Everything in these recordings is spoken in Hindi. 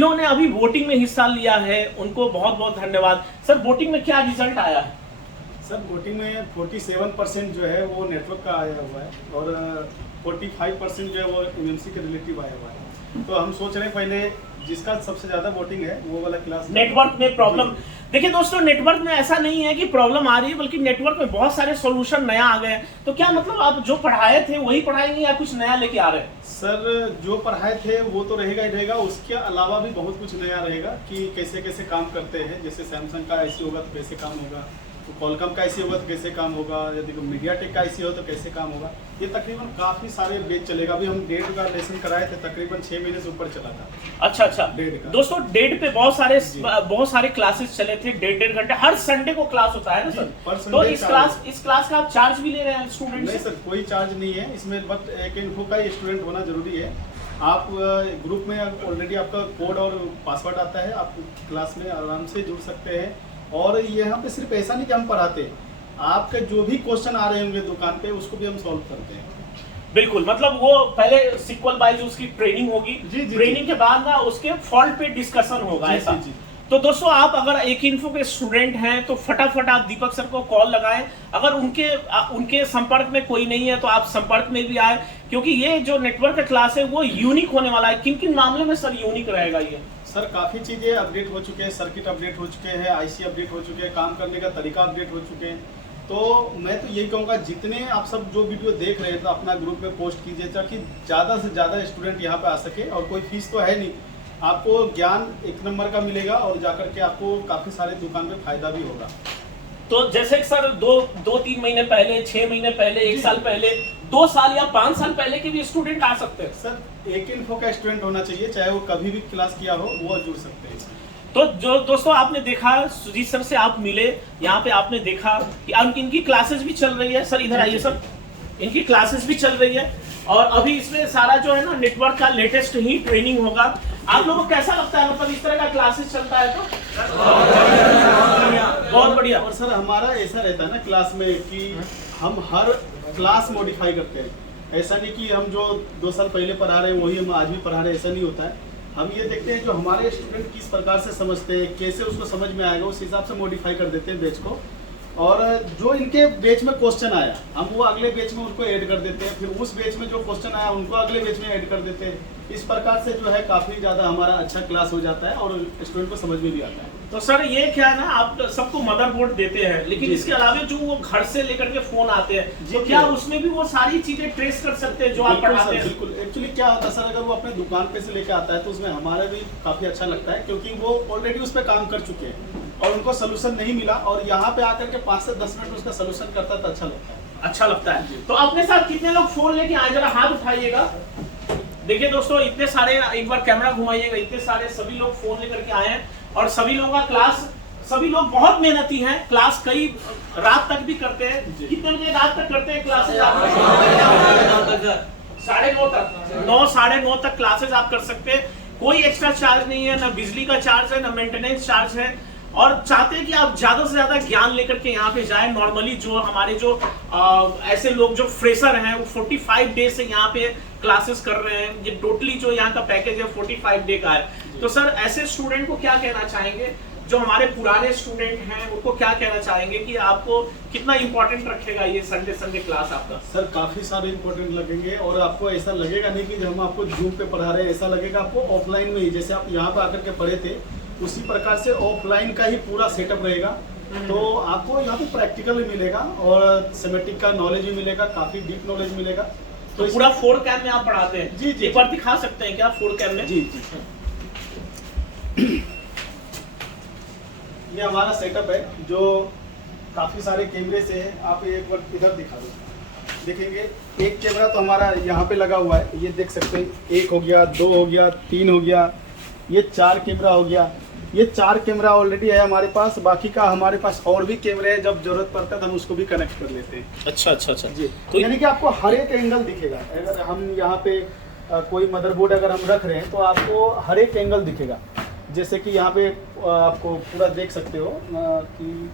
जिन्होंने अभी वोटिंग में हिस्सा लिया है उनको बहुत बहुत धन्यवाद। सर वोटिंग में क्या रिजल्ट आया है? सर वोटिंग में 47% जो है वो नेटवर्क का आया हुआ है और 45% जो है वो एमएमसी के रिलेटिव आया हुआ है। तो हम सोच रहे हैं पहले जिसका सबसे ज़्यादा वोटिंग है वो वाला क्लास। नेटवर्क में प्रॉब्लम, देखिए दोस्तों नेटवर्क में ऐसा नहीं है कि प्रॉब्लम आ रही है, बल्कि नेटवर्क में बहुत सारे सॉल्यूशन नया आ गए हैं। तो क्या मतलब आप जो पढ़ाए थे वही पढ़ाएंगे या कुछ नया लेके आ रहे हैं? सर जो पढ़ाए थे वो तो रहेगा ही रहेगा, उसके अलावा भी बहुत कुछ नया रहेगा कि कैसे कैसे काम करते हैं। जैसे सैमसंग का ऐसी होगा तो कैसे काम होगा, तो कॉलकॉम का ऐसी होगा तो कैसे काम होगा, यदि मीडियाटेक का ऐसी हो तो कैसे काम होगा। ये तकरीबन काफ़ी सारे बेच चलेगा। अभी हम डेट का लेसन कराए थे, तकरीबन 6 महीने से ऊपर चला था। अच्छा डेट का दोस्तों, डेट पे बहुत सारे क्लासेस चले थे, 1.5 घंटे हर संडे को क्लास होता है ना सर? तो इस क्लास का आप चार्ज भी ले रहे हैं स्टूडेंट से? नहीं सर, कोई चार्ज नहीं है इसमें, बट एक इन्फो का स्टूडेंट होना जरूरी है। आप ग्रुप में ऑलरेडी आपका कोड और पासवर्ड आता है, आप क्लास में आराम से जुड़ सकते हैं। और यहाँ पे सिर्फ ऐसा नहीं कि हम पढ़ाते, आपके जो भी क्वेश्चन आ रहे होंगे दुकान पे उसको भी हम सॉल्व करते हैं। बिल्कुल, मतलब वो पहले सिक्वल बाइज उसकी ट्रेनिंग होगी, ट्रेनिंग के बाद ना उसके फॉल्ट पे डिस्कशन होगा ऐसा। तो दोस्तों आप अगर एक इन्फो के स्टूडेंट हैं तो फटाफट आप दीपक सर को कॉल लगाएं। अगर उनके संपर्क में कोई नहीं है तो आप संपर्क में भी आए, क्योंकि ये जो नेटवर्क का क्लास है वो यूनिक होने वाला है। किन किन मामले में सर यूनिक रहेगा ये? सर काफ़ी चीज़ें अपडेट हो चुके हैं, सर्किट अपडेट हो चुके हैं, आईसी अपडेट हो चुके हैं, काम करने का तरीका अपडेट हो चुके हैं। तो मैं तो यही कहूँगा जितने आप सब जो वीडियो देख रहे हैं तो अपना ग्रुप में पोस्ट कीजिए ताकि ज़्यादा से ज़्यादा स्टूडेंट यहाँ पे आ सके। और कोई फीस तो है नहीं, आपको ज्ञान एक नंबर का मिलेगा और जाकर के आपको काफ़ी सारे दुकान में फ़ायदा भी होगा। तो जैसे कि सर 2-3 महीने पहले, 6 महीने पहले, 1 साल पहले, 2 साल या 5 साल पहले के भी स्टूडेंट आ सकते हैं? सर एक इन्फो का स्टूडेंट होना चाहिए, चाहे वो कभी भी क्लास किया हो वो जुड़ सकते हैं। तो जो दोस्तों आपने देखा सुजीत सर से आप मिले, यहाँ पे आपने देखा कि इनकी क्लासेस भी चल रही है। सर इधर आइए सर, इनकी क्लासेस भी चल रही है और अभी इसमें सारा जो है ना नेटवर्क का लेटेस्ट ही ट्रेनिंग होगा। आप लोगों को कैसा लगता है, मतलब इस तरह का क्लासेस चलता है तो? बहुत बढ़िया। और सर हमारा ऐसा रहता है ना क्लास में कि हम हर क्लास मॉडिफाई करते हैं। ऐसा नहीं कि हम जो 2 साल पहले पढ़ा रहे हैं वही हम आज भी पढ़ा रहे हैं, ऐसा नहीं होता है। हम ये देखते हैं जो हमारे स्टूडेंट किस प्रकार से समझते हैं, कैसे उसको समझ में आएगा, उस हिसाब से मॉडिफाई कर देते हैं बैच को। और जो इनके बैच में क्वेश्चन आया हम वो अगले बैच में उनको ऐड कर देते हैं, फिर उस बैच में जो क्वेश्चन आया उनको अगले बैच में ऐड कर देते हैं। इस प्रकार से जो है काफ़ी ज़्यादा हमारा अच्छा क्लास हो जाता है और स्टूडेंट को समझ में भी आता है। तो सर ये क्या है ना, आप सबको मदरबोर्ड देते हैं, लेकिन इसके अलावा जो वो घर से लेकर के फोन आते हैं, तो क्या उसमें भी वो सारी चीजें ट्रेस कर सकते हैं जो आप पढ़ाते हैं? बिल्कुल, एक्चुअली क्या होता है सर, अगर वो अपने दुकान पे से लेके आता है तो उसमें हमारा भी काफ़ी अच्छा लगता है, क्योंकि वो ऑलरेडी उस पर काम कर चुके हैं और उनको सोल्यूशन नहीं मिला और यहाँ पे आकर के 5 से 10 मिनट उसका सोल्यूशन करता है तो अच्छा लगता है। अच्छा लगता है। तो अपने साथ कितने लोग फोन लेके आए, जरा हाथ उठाइएगा। देखिए दोस्तों इतने सारे, एक बार कैमरा घुमाइएगा, इतने सारे सभी लोग फोन लेकर के आए हैं और सभी लोगों का क्लास, सभी लोग बहुत मेहनती हैं, क्लास कई रात तक भी करते हैं। कितने बजे रात तक करते हैं क्लासेस? 9:30 तक, 9 साढ़े 9 तक क्लासेस आप कर सकते हैं। कोई एक्स्ट्रा चार्ज नहीं है, ना बिजली का चार्ज है, ना मेंटेनेंस चार्ज है। और चाहते हैं कि आप ज्यादा से ज्यादा ज्ञान लेकर के यहाँ पे जाएं। नॉर्मली जो हमारे जो ऐसे लोग जो फ्रेशर हैं वो 45 डे से यहाँ पे क्लासेस कर रहे हैं। ये टोटली जो यहाँ का पैकेज है 45 डे का है। तो सर ऐसे स्टूडेंट को क्या कहना चाहेंगे, जो हमारे पुराने स्टूडेंट हैं उनको क्या कहना चाहेंगे कि आपको कितना इंपॉर्टेंट रखेगा ये संडे क्लास आपका? सर काफ़ी सारे इंपॉर्टेंट लगेंगे और आपको ऐसा लगेगा नहीं कि हम आपको जूम पे पढ़ा रहे हैं, ऐसा लगेगा आपको ऑफलाइन में ही, जैसे आप यहाँ पे आकर के पढ़े थे उसी प्रकार से ऑफलाइन का ही पूरा सेटअप रहेगा। तो आपको यहाँ पे प्रैक्टिकल भी मिलेगा और सेमेटिक का नॉलेज भी मिलेगा, काफ़ी डीप नॉलेज मिलेगा। तो पूरा 4 कैम में आप पढ़ाते हैं? जी जी। एक बार दिखा सकते हैं क्या 4 कैम में? जी जी। ये हमारा सेटअप है जो काफ़ी सारे कैमरे से है। आप एक बार इधर दिखा दो, देखेंगे एक कैमरा तो हमारा यहाँ पे लगा हुआ है, ये देख सकते हैं। 1 हो गया, 2 हो गया, 3 हो गया, ये 4 कैमरा हो गया। ये 4 कैमरा ऑलरेडी है हमारे पास, बाकी का हमारे पास और भी कैमरे हैं, जब जरूरत पड़ता है तो हम उसको भी कनेक्ट कर लेते हैं। अच्छा अच्छा अच्छा जी। तो यानी कि आपको हर एक एंगल दिखेगा। अगर हम यहाँ पे कोई मदरबोर्ड अगर हम रख रहे हैं तो आपको हर एक एंगल दिखेगा। जैसे कि यहाँ पे आपको पूरा देख सकते हो कि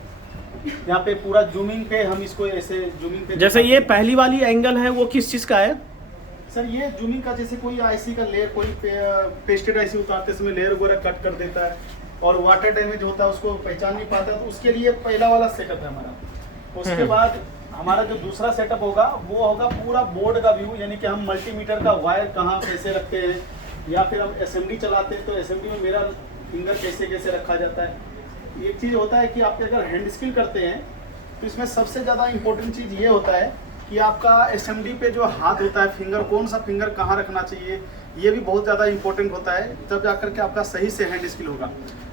यहाँ पे पूरा जूमिंग पे हम इसको ऐसे जूमिंग पे, जैसे ये पहली वाली एंगल है वो किस चीज़ का है? सर ये जूमिंग का जैसे कोई आईसी का लेयर, कोई पेस्टेड आईसी उतारते समय लेयर वगैरह कट कर देता है और वाटर डैमेज होता है, उसको पहचान नहीं पाता, तो उसके लिए पहला वाला सेटअप है हमारा। उसके बाद हमारा जो दूसरा सेटअप होगा वो होगा पूरा बोर्ड का व्यू, यानी कि हम मल्टीमीटर का वायर कहाँ कैसे रखते हैं, या फिर हम असेंबली चलाते हैं तो असेंबली में मेरा फिंगर कैसे कैसे रखा जाता है। एक चीज़ होता है कि आप अगर हैंड स्किल करते हैं तो इसमें सबसे ज़्यादा इम्पोर्टेंट चीज़ ये होता है कि आपका असेंबली पे जो हाथ होता है, फिंगर कौन सा फिंगर कहाँ रखना चाहिए, ये भी बहुत ज़्यादा इंपॉर्टेंट होता है, तब जाकर के आपका सही से हैंड स्किल होगा।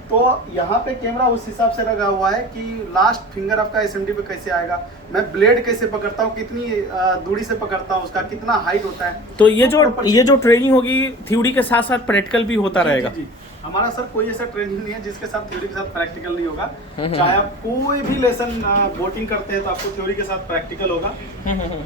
तो यहाँ पे कैमरा उस हिसाब से लगा हुआ है कि लास्ट फिंगर आपका असेंबली पे कैसे आएगा, मैं ब्लेड कैसे पकड़ता हूँ, कितनी दूरी से पकड़ता हूँ, उसका कितना हाइट होता है। तो ये जो ट्रेनिंग होगी थ्योरी के साथ साथ प्रैक्टिकल भी होता रहेगा। जी। हमारा सर कोई ऐसा ट्रेनिंग नहीं है जिसके साथ थ्योरी के साथ प्रैक्टिकल नहीं होगा। चाहे आप कोई भी लेसन बोटिंग करते हैं तो आपको थ्योरी के साथ प्रैक्टिकल होगा,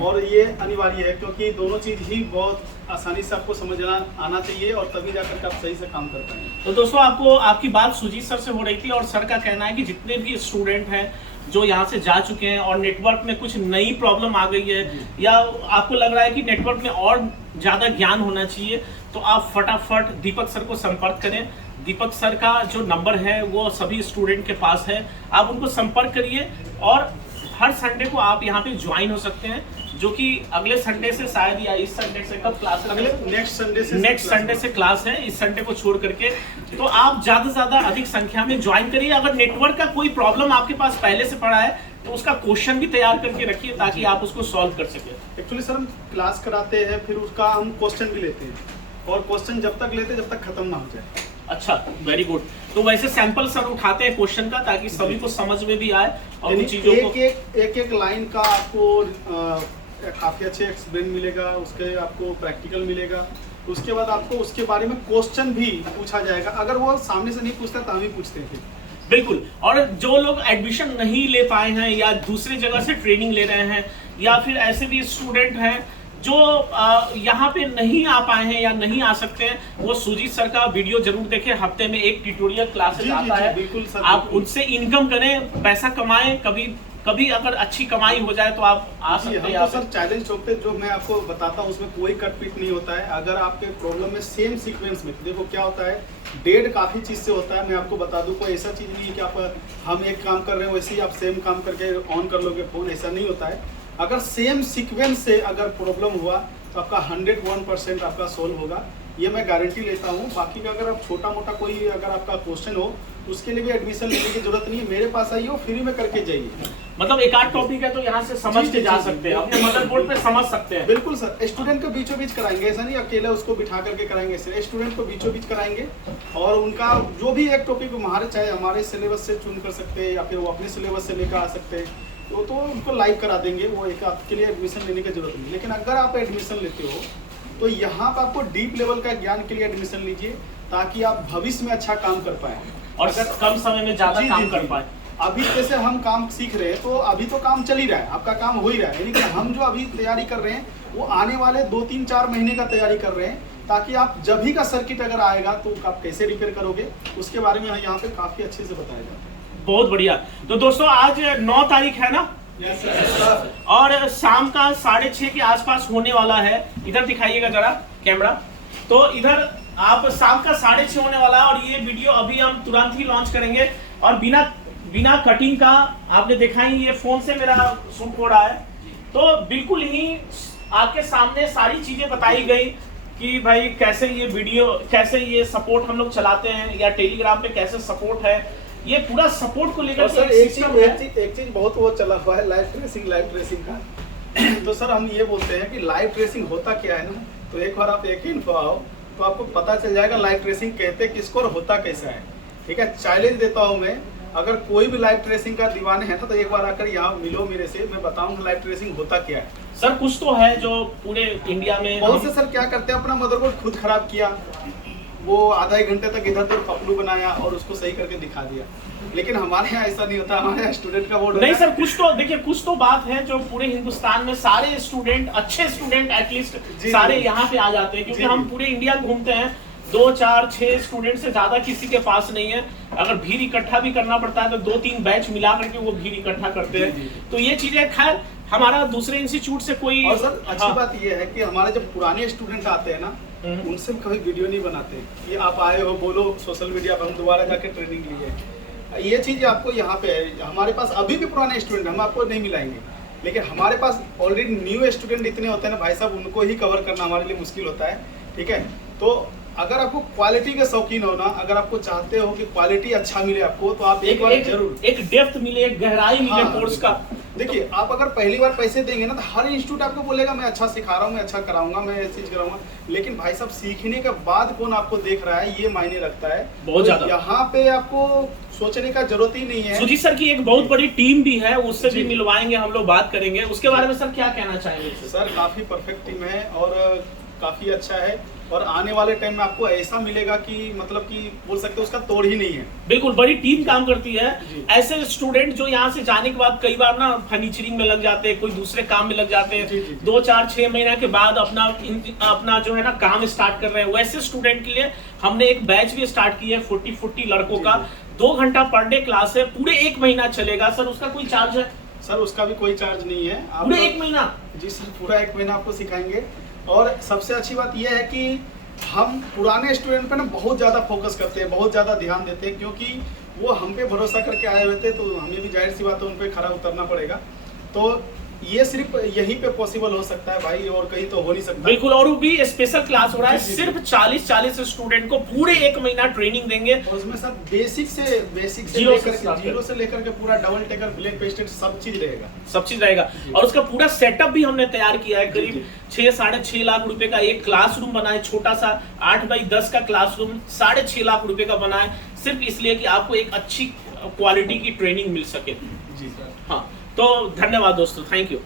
और ये अनिवार्य है क्योंकि दोनों चीज ही बहुत आसानी से आपको समझना आना चाहिए और तभी जाकर के आप सही से काम कर पाएंगे। तो दोस्तों आपकी बात सुजीत सर से हो रही थी और सर का कहना है कि जितने भी स्टूडेंट हैं जो यहाँ से जा चुके हैं और नेटवर्क में कुछ नई प्रॉब्लम आ गई है या आपको लग रहा है कि नेटवर्क में और ज़्यादा ज्ञान होना चाहिए, तो आप फटाफट दीपक सर को संपर्क करें। दीपक सर का जो नंबर है वो सभी स्टूडेंट के पास है, आप उनको संपर्क करिए और हर संडे को आप यहाँ पे ज्वाइन हो सकते हैं, जो कि अगले संडे से शायद या इस संडे से कब क्लास है, अगले नेक्स्ट संडे से क्लास है, इस संडे को छोड़ करके। तो आप ज़्यादा से ज़्यादा अधिक संख्या में ज्वाइन करिए। अगर नेटवर्क का कोई प्रॉब्लम आपके पास पहले से पड़ा है तो उसका क्वेश्चन भी तैयार करके रखिए ताकि आप उसको सॉल्व कर सकें। एक्चुअली सर हम क्लास कराते हैं, फिर उसका हम क्वेश्चन भी लेते हैं, और क्वेश्चन जब तक लेते हैं जब तक खत्म ना हो जाए। अच्छा, वेरी गुड। तो वैसे सैंपल सर उठाते हैं क्वेश्चन का ताकि सभी को समझ में भी आए और उन चीजों को एक लाइन का आपको काफी अच्छे एक्सप्लेन मिलेगा, उसके आपको प्रैक्टिकल मिलेगा, उसके बाद आपको उसके बारे में क्वेश्चन भी पूछा जाएगा। अगर वो सामने से नहीं पूछता तो हम ही पूछते हैं। बिल्कुल। और जो लोग एडमिशन नहीं ले पाए हैं या दूसरी जगह से ट्रेनिंग ले रहे हैं या फिर ऐसे भी स्टूडेंट हैं जो यहाँ पे नहीं आ पाए हैं या नहीं आ सकते हैं, वो सुजीत सर का वीडियो जरूर देखें। हफ्ते में एक ट्यूटोरियल क्लासेस आता है, बिल्कुल सर, आप उनसे इनकम करें, पैसा कमाएं। कभी अगर अच्छी कमाई हो जाए तो आप आ सकते हैं। तो सर चैलेंज छोड़ते जो मैं आपको बताता हूँ उसमें कोई कटपीट नहीं होता है। अगर आपके प्रॉब्लम में सेम सीक्वेंस में, देखो क्या होता है, डेट काफी चीज से होता है। मैं आपको बता दूं, कोई ऐसा चीज नहीं है कि आप हम एक काम कर रहे हैं वैसे ही आप सेम काम करके ऑन कर लोगे फोन, ऐसा नहीं होता है। अगर सेम सीक्वेंस से अगर प्रॉब्लम हुआ तो आपका 101% आपका सोल्व होगा, ये मैं गारंटी लेता हूँ। बाकी का अगर आप छोटा मोटा कोई अगर आपका क्वेश्चन हो तो उसके लिए भी एडमिशन लेने की जरूरत नहीं है, मेरे पास आइए, फ्री में करके जाइए। मतलब एक आध टॉपिक है तो यहाँ से समझ के जा सकते हैं, अपने मदरबोर्ड पे समझ सकते हैं। बिल्कुल सर, स्टूडेंट को बीचों बीच कराएंगे, ऐसा नहीं अकेले उसको बिठा करके कराएंगे, स्टूडेंट को बीचों बीच कराएंगे और उनका जो भी एक टॉपिक हमारे चाहे हमारे सिलेबस से चुन कर सकते हैं या फिर वो अपने सिलेबस से लेकर आ सकते हैं, तो उनको लाइव करा देंगे। वो एक आपके लिए एडमिशन लेने की जरूरत नहीं। लेकिन अगर आप एडमिशन लेते हो तो यहाँ पर आपको डीप लेवल का ज्ञान के लिए एडमिशन लीजिए ताकि आप भविष्य में अच्छा काम कर पाए और कम समय में ज्यादा काम कर पाए। अभी जैसे हम काम सीख रहे हैं तो अभी तो काम चल ही रहा है, आपका काम हो ही रहा है, लेकिन हम जो अभी तैयारी कर रहे हैं वो आने वाले 2-3-4 महीने का तैयारी कर रहे हैं, ताकि आप जब भी का सर्किट अगर आएगा तो आप कैसे रिपेयर करोगे उसके बारे में यहाँ पे काफी अच्छे से बताया जाता है। बहुत बढ़िया। तो दोस्तों आज 9 तारीख है ना? Yes sir. और शाम का 6:30 के आसपास होने वाला है। इधर दिखाइएगा जरा कैमरा। तो इधर आप शाम का 6:30 होने वाला है और ये वीडियो अभी हम तुरंत ही लॉन्च करेंगे और बिना कटिंग का। आपने देखा ही ये फोन से मेरा शूट हो रहा है, तो बिल्कुल ही आपके सामने सारी चीजें बताई गई कि भाई कैसे ये वीडियो, कैसे ये सपोर्ट हम लोग चलाते हैं या टेलीग्राम पे कैसे सपोर्ट है, ये पूरा सपोर्ट को लेकर सर एक चीज बहुत वो चला हुआ है लाइव ट्रेसिंग का। तो सर हम ये बोलते हैं कि लाइव ट्रेसिंग होता क्या है ना, तो एक बार आप यकीन आओ तो आपको पता चल जाएगा लाइव ट्रेसिंग कहते किसको और होता कैसा है। ठीक है, चैलेंज देता हूँ मैं, अगर कोई भी लाइव ट्रेसिंग का दीवाने है ना तो एक बार आकर यहाँ मिलो मेरे से, मैं बताऊंगा लाइव ट्रेसिंग होता क्या है। सर कुछ तो है जो पूरे इंडिया में बहुत से सर क्या करते हैं, अपना मदरबोर्ड खुद खराब किया, वो आधा एक घंटे तक इधर उधर पपलू बनाया और उसको सही करके दिखा दिया। लेकिन हमारे यहाँ ऐसा नहीं होता, हमारे यहाँ स्टूडेंट का बोर्ड नहीं सर। कुछ तो देखिए, कुछ तो बात है जो पूरे हिंदुस्तान में सारे स्टूडेंट, अच्छे स्टूडेंट एटलीस्ट सारे यहाँ पे आ जाते हैं, क्योंकि हम पूरे इंडिया घूमते हैं। 2, 4, 6 स्टूडेंट से ज्यादा किसी के पास नहीं है। अगर भीड़ इकट्ठा भी करना पड़ता है तो 2-3 बैच मिला करके वो भीड़ इकट्ठा करते हैं। तो ये चीजें खैर हमारा दूसरे इंस्टीट्यूट से कोई और सर अच्छी हाँ, बात ये है कि हमारे जब पुराने स्टूडेंट आते हैं ना, उनसे हम कभी वीडियो नहीं बनाते कि आप आए हो बोलो सोशल मीडिया पर, हम दोबारा जाके ट्रेनिंग लिए। ये चीज़ आपको यहाँ पे है, हमारे पास अभी भी पुराने स्टूडेंट हम आपको नहीं मिलाएंगे, लेकिन हमारे पास ऑलरेडी न्यू स्टूडेंट इतने होते हैं ना भाई साहब, उनको ही कवर करना हमारे लिए मुश्किल होता है। ठीक है, तो अगर आपको क्वालिटी के शौकीन हो ना, अगर आपको चाहते हो कि क्वालिटी अच्छा मिले आपको, तो आप एक बार जरूर एक डेप्थ मिले, एक गहराई मिले हाँ, कोर्स का। देखिए आप अगर पहली बार पैसे देंगे ना, तो हर इंस्टीट्यूट आपको बोलेगा मैं अच्छा सिखा रहा हूँ, मैं अच्छा कराऊंगा, मैं ये चीज कराऊंगा, लेकिन भाई साहब सीखने के बाद कौन आपको देख रहा है ये मायने रखता है बहुत ज्यादा। यहाँ पे आपको सोचने का जरूरत ही नहीं है। सुजीत सर की एक बहुत बड़ी टीम भी है, उससे भी जी। मिलवाएंगे, हम लोग बात करेंगे उसके बारे में। सर क्या कहना चाहेंगे? सर काफी परफेक्ट टीम है और काफी अच्छा है, और आने वाले टाइम में आपको ऐसा मिलेगा कि मतलब कि बोल सकते हो उसका तोड़ ही नहीं है। बिल्कुल, बड़ी टीम काम करती है। जी। ऐसे स्टूडेंट जो यहाँ से जाने के बाद कई बार ना फर्नीचरिंग में लग जाते हैं, कोई दूसरे काम में लग जाते हैं, जी, जी, जी। 2 4 6 महीने के बाद अपना जो है ना काम स्टार्ट कर रहे हैं, वैसे स्टूडेंट के लिए हमने एक बैच भी स्टार्ट की है 40 लड़कों जी, का। जी। 2 घंटा पर डे क्लास है, पूरे 1 महीना चलेगा। सर उसका कोई चार्ज है? सर उसका भी कोई चार्ज नहीं है। पूरे 1 महीना? जी सर, पूरा 1 महीना आपको सिखाएंगे। और सबसे अच्छी बात यह है कि हम पुराने स्टूडेंट पे ना बहुत ज़्यादा फोकस करते हैं, बहुत ज़्यादा ध्यान देते हैं, क्योंकि वो हम पे भरोसा करके आए हुए थे, तो हमें भी जाहिर सी बात है उन पे खरा उतरना पड़ेगा। तो ये सिर्फ यहीं पे पॉसिबल हो सकता है भाई, और कहीं तो हो नहीं सकता। बिल्कुल, और वो भी स्पेशल क्लास हो रहा है। जी, जी, सिर्फ 40 स्टूडेंट को पूरे 1 महीना ट्रेनिंग देंगे। और उसमें सर बेसिक से जीरो से जीरो से लेकर के पूरा डबल टेकर, ब्लैक पेस्टेड सब चीज रहेगा। सब चीज रहेगा। जी। और उसका पूरा सेटअप भी हमने तैयार किया है। जी, करीब 6 साढ़े 6 लाख रुपए का एक क्लासरूम बना है, छोटा सा 8 बाई 10 का क्लासरूम 6.5 लाख रुपए का बना है, सिर्फ इसलिए कि आपको एक अच्छी क्वालिटी की ट्रेनिंग मिल सके। जी सर। हाँ, तो धन्यवाद दोस्तों, थैंक यू।